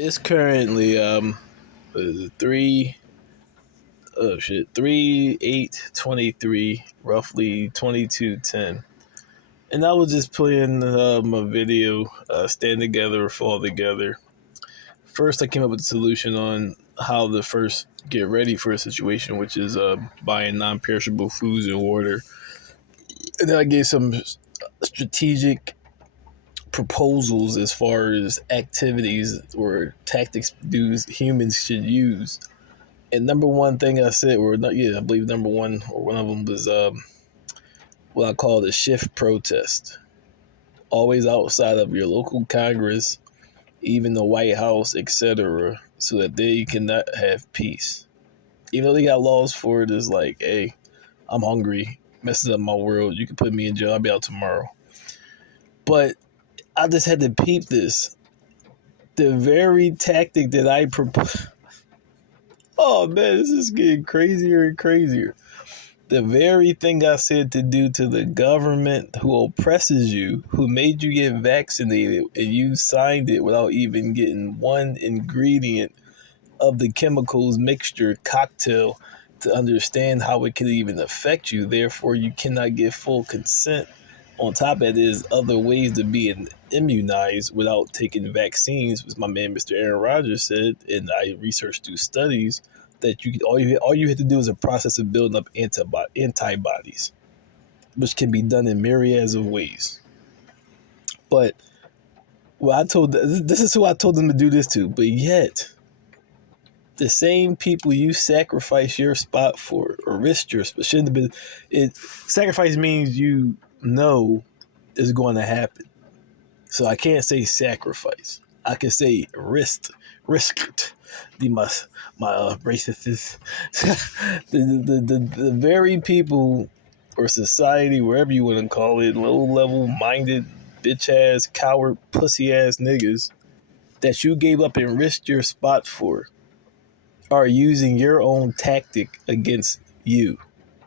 It's currently 3 3/8/23, roughly 22:10. And I was just playing a video, Stand Together, Fall Together. First, I came up with a solution on how to first get ready for a situation, which is buying non-perishable foods and water. And then I gave some strategic proposals as far as activities or tactics humans should use. And number one thing I said, or not, yeah, I believe number one or one of them was what I call the shift protest. Always outside of your local Congress, even the White House, etc., so that they cannot have peace. Even though they got laws for it, it's like, hey, I'm hungry, messes up my world. You can put me in jail. I'll be out tomorrow. But I just had to peep this. The very tactic that I propose. Oh man, this is getting crazier and crazier. The very thing I said to do to the government who oppresses you, who made you get vaccinated, and you signed it without even getting one ingredient of the chemicals mixture cocktail to understand how it could even affect you. Therefore, you cannot get full consent. On top of that, there's other ways to be immunized without taking vaccines, as my man Mr. Aaron Rodgers said, and I researched through studies that all you have to do is a process of building up antibodies, which can be done in myriads of ways. But this is who I told them to do this to, but yet the same people you sacrifice your spot for or risk your spot shouldn't have been. It sacrifice means you know is going to happen. So I can't say sacrifice. I can say risked. My racist. The very people or society, wherever you want to call it, low level minded, bitch ass, coward, pussy ass niggas that you gave up and risked your spot for are using your own tactic against you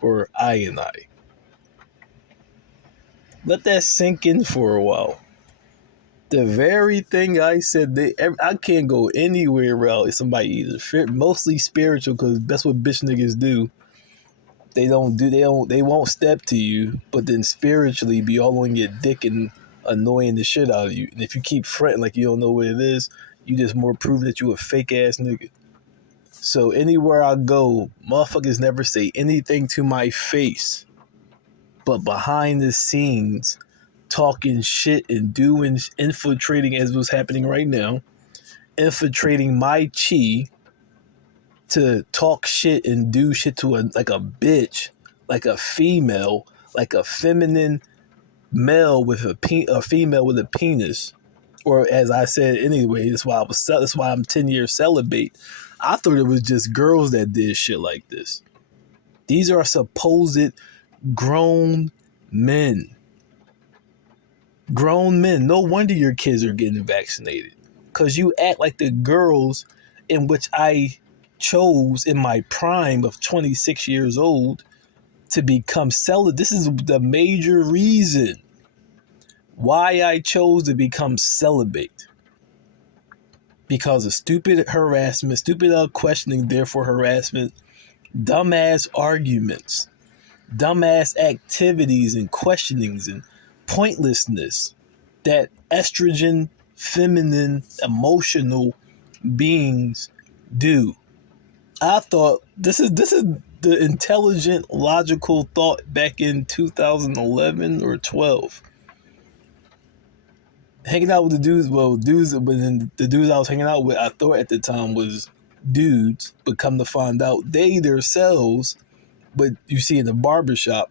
or I and I. Let that sink in for a while. The very thing I said, I can't go anywhere without somebody either mostly spiritual, because that's what bitch niggas do. They won't step to you, but then spiritually be all on your dick and annoying the shit out of you. And if you keep fronting like you don't know what it is, you just more prove that you a fake ass nigga. So anywhere I go, motherfuckers never say anything to my face, but behind the scenes, talking shit and infiltrating, as was happening right now, infiltrating my chi to talk shit and do shit to like a bitch, like a female, like a feminine male with a female with a penis. Or as I said anyway, that's why I'm 10 years celibate. I thought it was just girls that did shit like this. These are supposed grown men. Grown men. No wonder your kids are getting vaccinated. Because you act like the girls in which I chose in my prime of 26 years old to become celibate. This is the major reason why I chose to become celibate. Because of stupid harassment, stupid questioning, therefore harassment, dumbass arguments, dumbass activities and questionings and pointlessness that estrogen, feminine, emotional beings do. I thought this is the intelligent, logical thought back in 2011 or 12. Hanging out with the but then the dudes I was hanging out with, I thought at the time was dudes, but come to find out they themselves, but you see in the barbershop,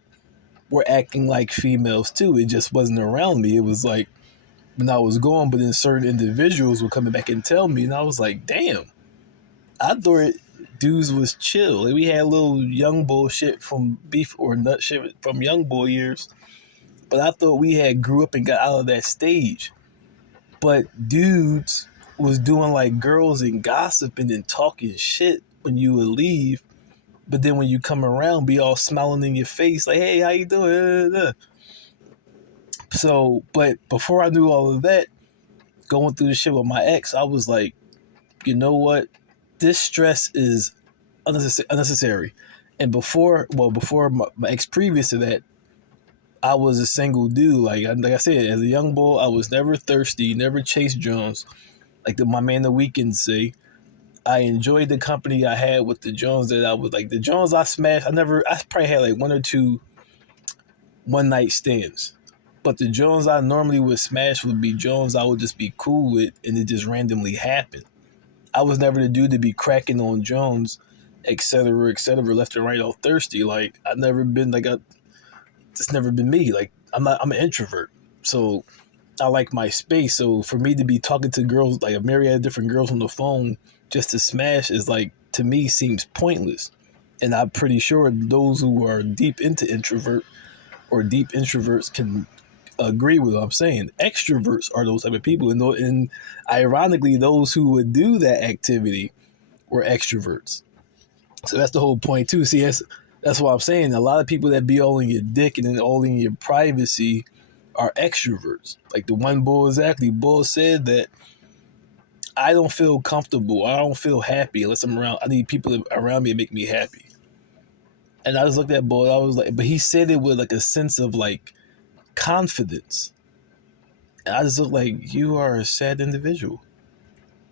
were acting like females too. It just wasn't around me. It was like when I was gone, but then certain individuals were coming back and tell me, and I was like, damn, I thought dudes was chill. Like we had a little young bullshit from beef or nut shit from young boy years, but I thought we had grew up and got out of that stage. But dudes was doing like girls and gossiping and talking shit when you would leave. But then when you come around, be all smiling in your face, like, hey, how you doing? So, but before I knew all of that, going through the shit with my ex, I was like, you know what? This stress is unnecessary. And before my ex previous to that, I was a single dude. Like I said, as a young boy, I was never thirsty, never chased Jones. Like my man the Weeknd say, I enjoyed the company I had with the Jones that I was like the Jones I smashed. I probably had like one or two one night stands. But the Jones I normally would smash would be Jones I would just be cool with, and it just randomly happened. I was never the dude to be cracking on Jones, et cetera, left and right, all thirsty. Like I've never been like it's never been me. Like I'm an introvert, so I like my space. So for me to be talking to girls like a myriad of different girls on the phone just to smash is like to me seems pointless. And I'm pretty sure those who are deep into introvert or deep introverts can agree with what I'm saying. Extroverts are those type of people, and ironically, those who would do that activity were extroverts. So that's the whole point too. See, that's what I'm saying. A lot of people that be all in your dick and then all in your privacy are extroverts. Like the one bull exactly. Bull said that I don't feel comfortable. I don't feel happy unless I'm around. I need people around me to make me happy. And I just looked at Bull. I was like, but he said it with like a sense of like confidence. And I just look like you are a sad individual.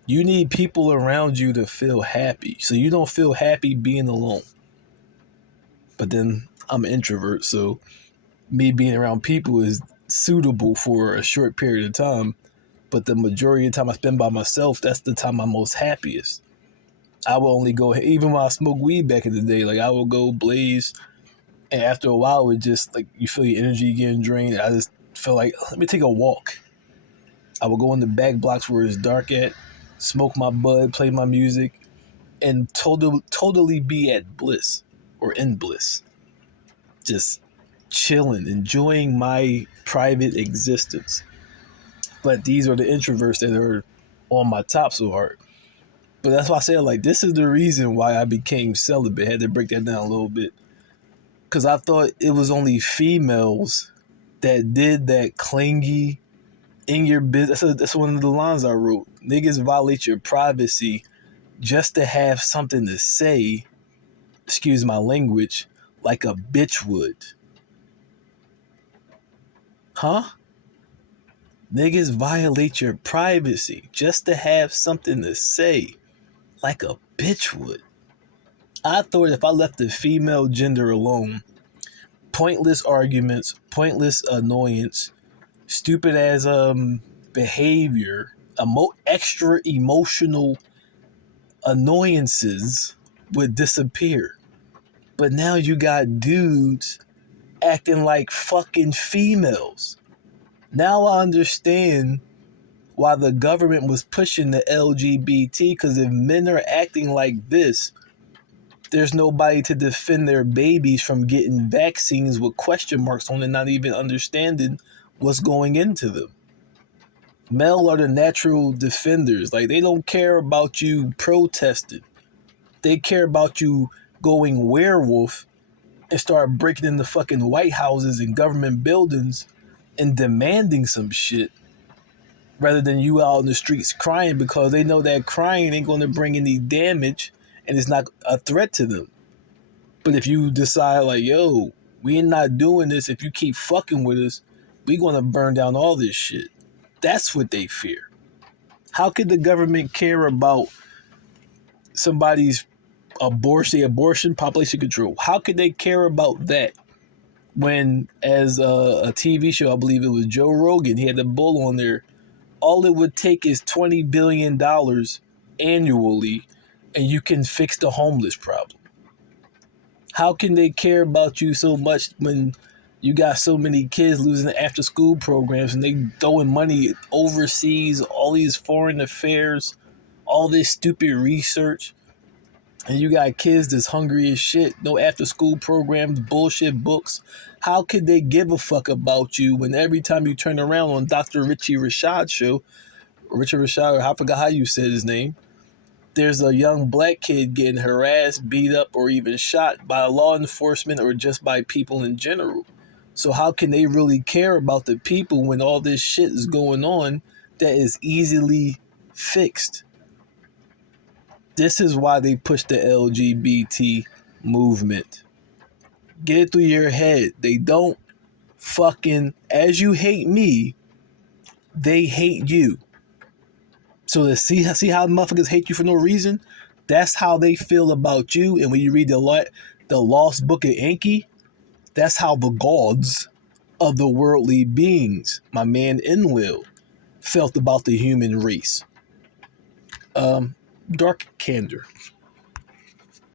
You need people around you to feel happy. So you don't feel happy being alone. But then I'm an introvert, so me being around people is suitable for a short period of time. But the majority of the time I spend by myself, that's the time I'm most happiest. I will only go, even when I smoked weed back in the day, like I will go blaze. And after a while, it just like you feel your energy getting drained. I just feel like, let me take a walk. I will go in the back blocks where it's dark at, smoke my bud, play my music, and totally be at bliss or in bliss. Just chilling, enjoying my private existence. But these are the introverts that are on my top so hard. But that's why I said, like, this is the reason why I became celibate. I had to break that down a little bit. Because I thought it was only females that did that clingy in your business. That's one of the lines I wrote. Niggas violate your privacy just to have something to say, excuse my language, like a bitch would. Huh? Niggas violate your privacy just to have something to say, like a bitch would. I thought if I left the female gender alone, pointless arguments, pointless annoyance, stupid as behavior, extra emotional annoyances would disappear. But now you got dudes acting like fucking females. Now I understand why the government was pushing the LGBT, because if men are acting like this, there's nobody to defend their babies from getting vaccines with question marks on and not even understanding what's going into them. Male are the natural defenders. Like, they don't care about you protesting. They care about you going werewolf and start breaking into fucking White Houses and government buildings and demanding some shit rather than you out in the streets crying, because they know that crying ain't going to bring any damage and it's not a threat to them. But if you decide like, yo, we ain't not doing this, if you keep fucking with us, we going to burn down all this shit. That's what they fear. How could the government care about somebody's abortion, population control? How could they care about that when, as a TV show, I believe it was Joe Rogan, he had the bull on there, all it would take is $20 billion annually and you can fix the homeless problem. How can they care about you so much when you got so many kids losing after school programs and they throwing money overseas, all these foreign affairs, all this stupid research, and you got kids that's hungry as shit, no after school programs, bullshit books. How could they give a fuck about you when every time you turn around on Dr. Richie Rashad show, Richard Rashad, I forgot how you said his name, there's a young black kid getting harassed, beat up, or even shot by law enforcement or just by people in general. So how can they really care about the people when all this shit is going on that is easily fixed? This is why they push the LGBT movement. Get it through your head. They don't fucking, as you hate me, they hate you. So to see how motherfuckers hate you for no reason, that's how they feel about you. And when you read the Lost Book of Enki, that's how the gods of the worldly beings, my man Enlil, felt about the human race. Dark Candor.